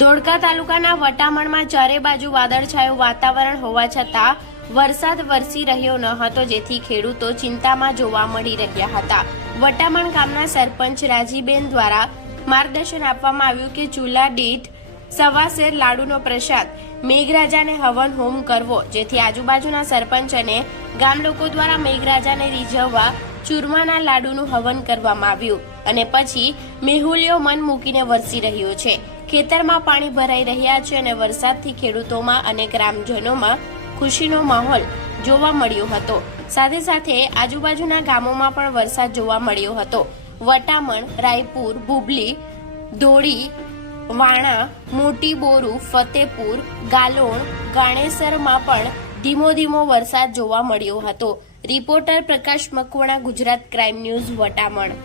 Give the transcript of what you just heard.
ધોળકા તાલુકાના વટામણમાં ચારે બાજુ વાદળછાયું વાતાવરણ હોવા છતાં વરસાદ વરસી રહ્યો ન હતો, જેથી ખેડૂતો ચિંતામાં જોવા મળી રહ્યા હતા. વટામણ ગામના સરપંચ રાજીબેન દ્વારા માર્ગદર્શન આપવામાં આવ્યું કે ચૂલા દીઠ સવાસેર લાડુનો પ્રસાદ મેઘરાજાને હવન હોમ કરવો, જેથી આજુબાજુના સરપંચ અને ગામ લોકો દ્વારા મેઘરાજાને રીઝવવા ચૂરમાના લાડુનું હવન કરવામાં આવ્યું અને પછી મેહુલિયો મન મૂકીને વરસી રહ્યો છે. ખેતરમાં પાણી ભરાઈ રહ્યા છે અને વરસાદથી ખેડૂતોમાં અને ગ્રામજનોમાં ખુશીનો માહોલ જોવા મળ્યો હતો. સાથે સાથે આજુબાજુના ગામોમાં પણ વરસાદ જોવા મળ્યો હતો. વટામણ, રાયપુર, બુબલી, ધોળી, વાણા, મોટી બોરુ, ફતેપુર, ગાલોણ, ગાણેસરમાં પણ ધીમો ધીમો વરસાદ જોવા મળ્યો હતો. રિપોર્ટર પ્રકાશ મકવાણા, ગુજરાત ક્રાઇમ ન્યૂઝ, વટામણ.